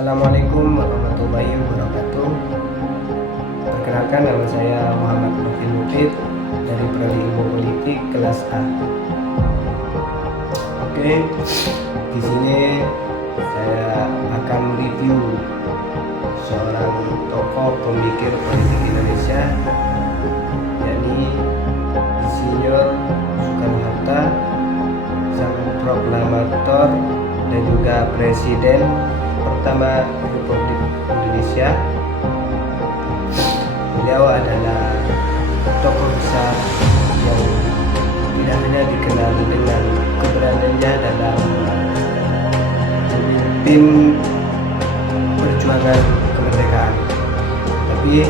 Assalamualaikum warahmatullahi wabarakatuh. Perkenalkan, nama saya Muhammad Nofil Mufid dari Prodi Ilmu Politik kelas A. Oke, di sini saya akan mereview seorang tokoh pemikir politik Indonesia, yakni Insinyur Soekarno-Hatta, sang proklamator dan juga presiden pertama Republik Indonesia. Beliau adalah tokoh besar yang tidak hanya dikenal dengan keberaniannya dalam memimpin perjuangan kemerdekaan, tapi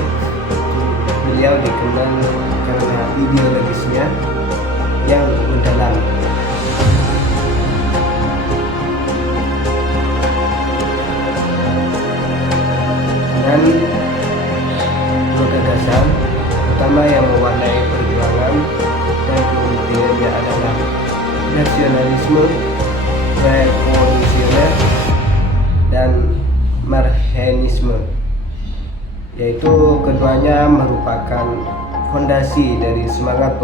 beliau dikenal karena ideologisnya yang mendalam. Dan gagasan utama yang mewarnai perjuangan dan kepemimpinannya adalah nasionalisme revolusioner dan marxisme, yaitu keduanya merupakan fondasi dari semangat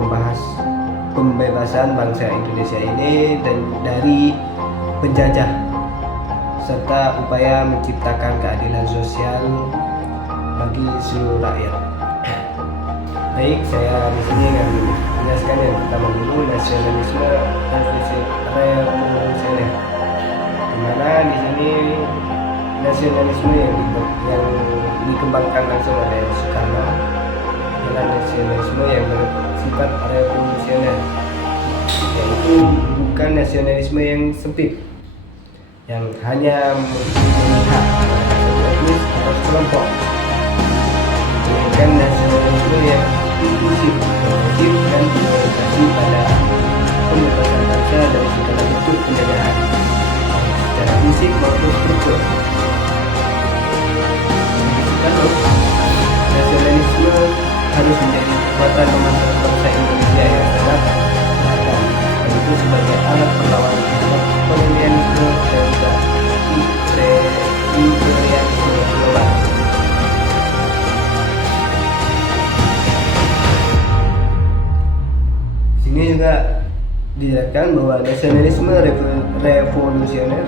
pembebasan bangsa Indonesia ini dan dari penjajah, serta upaya menciptakan keadilan sosial bagi seluruh rakyat. Baik, saya di sini akan menjelaskan yang pertama dulu, nasionalisme revolusioner. Dimana di sini nasionalisme yang dikembangkan langsung oleh Soekarno adalah nasionalisme yang bersifat revolusioner, yaitu bukan nasionalisme yang sempit yang hanya memihak etnis atau kelompok, melainkan nasionalisme yang inklusif, dan berorientasi pada pembebasan bangsa dari segala bentuk penjajahan secara fisik maupun struktur. Kalau nasionalisme harus menjadi kekuatan pemasaran bangsa Indonesia yang sangat beragam, dan itu sebagai alat perlawanan terhadap kolonialisme dan imperialisme global. Sini juga dijelaskan bahwa nasionalisme revolusioner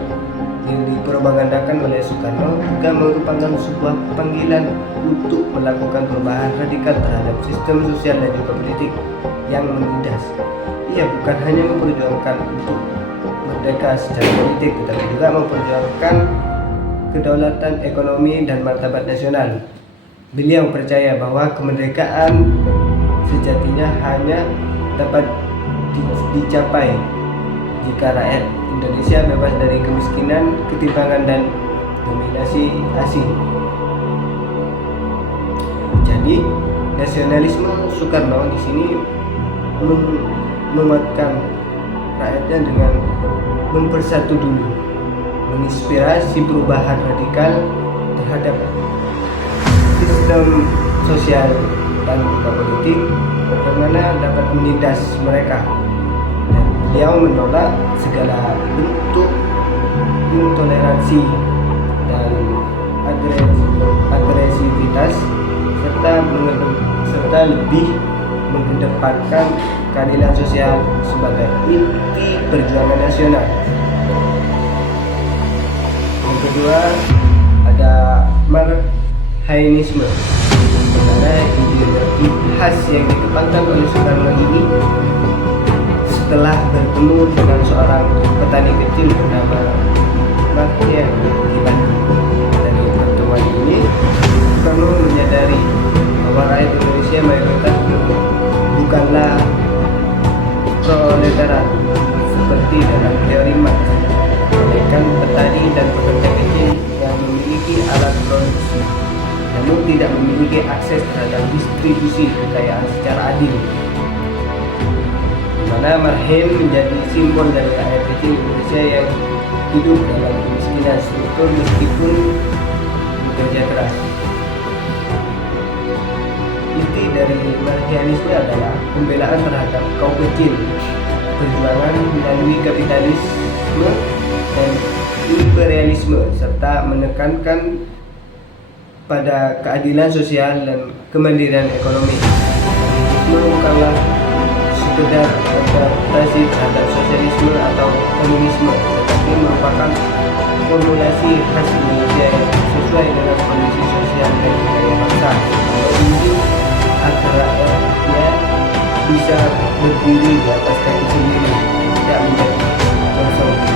yang dipropagandakan oleh Soekarno juga merupakan sebuah panggilan untuk melakukan perubahan radikal terhadap sistem sosial dan juga politik yang menindas. Ia bukan hanya memperjuangkan untuk merdeka secara politik, tetapi juga memperjuangkan kedaulatan ekonomi dan martabat nasional. Beliau percaya bahwa kemerdekaan sejatinya hanya dapat dicapai jika rakyat Indonesia bebas dari kemiskinan, ketimpangan, dan dominasi asing. Jadi, nasionalisme Soekarno di sini menguatkan rakyatnya dengan mempersatu dulu, menginspirasi perubahan radikal terhadap sistem sosial dan juga politik yang mana dapat menindas mereka. Dan beliau menolak segala bentuk intoleransi dan agresivitas serta lebih mengedepankan keadilan sosial sebagai inti perjuangan nasional. Yang kedua ada marxisme, di mana ideologi khas yang dikembangkan oleh Soekarno ini setelah bertemu dengan seorang petani kecil bernama Markian di Bandung. Dari pertemuan ini, Soekarno menyadari bahwa rakyat Indonesia mayoritas bukanlah proletariat seperti dalam teori Marx, melainkan petani dan pekerja kecil yang memiliki alat produksi namun tidak memiliki akses terhadap distribusi kekayaan secara adil, di mana Marxisme menjadi simbol dari rakyat kecil Indonesia yang hidup dalam kemiskinan struktur meskipun bekerja keras. Inti dari marxisme adalah pembelaan terhadap kaum kecil, perjuangan melalui kapitalisme dan imperialisme, serta menekankan pada keadilan sosial dan kemandirian ekonomi. Itu bukanlah sekedar adaptasi terhadap sosialisme atau komunisme, tetapi merupakan formulasi khas Indonesia yang sesuai dengan kondisi sosial dan budaya bangsa. Ini agar rakyatnya bisa berdiri di atas kaki sendiri, tidak menjadi konsumsi.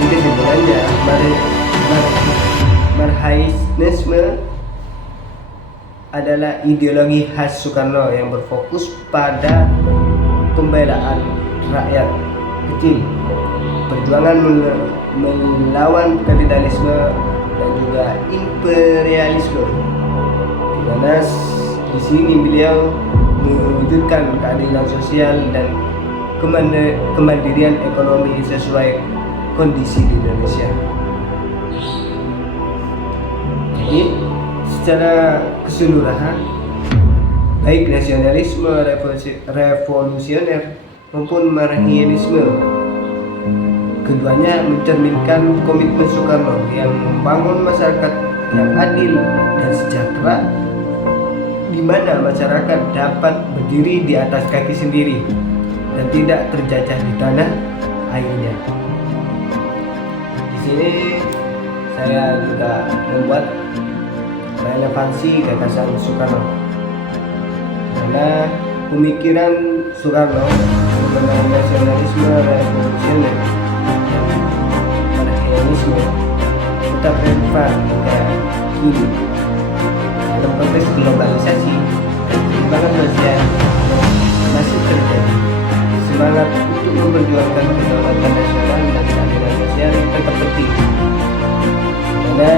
Jadi kesimpulannya, Marxisme adalah ideologi khas Soekarno yang berfokus pada pembelaan rakyat kecil, perjuangan melawan kapitalisme dan juga imperialisme, di mana di sini beliau mewujudkan keadilan sosial dan kemandirian ekonomi sesuai kondisi di Indonesia. Jadi secara keseluruhan, baik nasionalisme revolusioner maupun marxisme, keduanya mencerminkan komitmen Soekarno yang membangun masyarakat yang adil dan sejahtera, di mana masyarakat dapat berdiri di atas kaki sendiri dan tidak terjajah di tanah airnya. Di sini saya juga membuat relevansi gagasan Soekarno, karena pemikiran Soekarno mengenai nasionalisme revolusioner marxisme tetap relevan hingga kini dalam konteks globalisasi dan perkembangan sosial masih terjadi. Semangat untuk memperjuangkan kedaulatan nasional dan keadilan sosial tetap penting, karena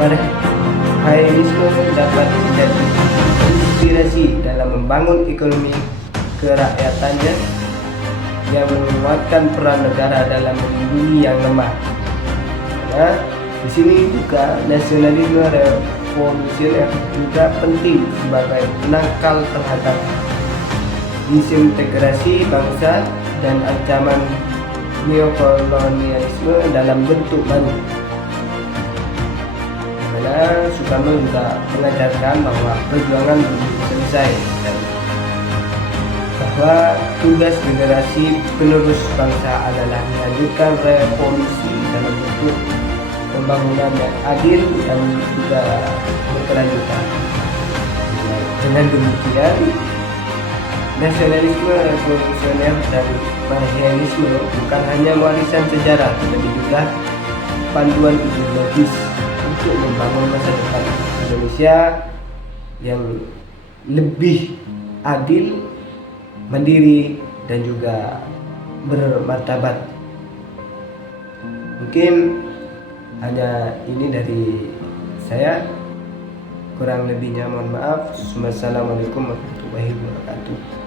marxisme dapat menjadi inspirasi dalam membangun ekonomi kerakyatannya yang menguatkan peran negara dalam melindungi yang lemah. Nah, di sini juga nasionalisme revolusioner juga penting sebagai penangkal terhadap disintegrasi bangsa dan ancaman neokolonialisme dalam bentuk baru. Karena Soekarno juga mengajarkan bahwa perjuangan belum selesai dan bahwa tugas generasi penerus bangsa adalah melanjutkan revolusi dalam bentuk pembangunan yang adil dan juga berkelanjutan. Dengan demikian, nasionalisme revolusioner dan marxisme bukan hanya warisan sejarah, tetapi juga panduan ideologis untuk membangun masa depan Indonesia yang lebih adil, mandiri, dan juga bermartabat. Mungkin hanya ini dari saya, kurang lebihnya mohon maaf. Wassalamualaikum warahmatullahi wabarakatuh.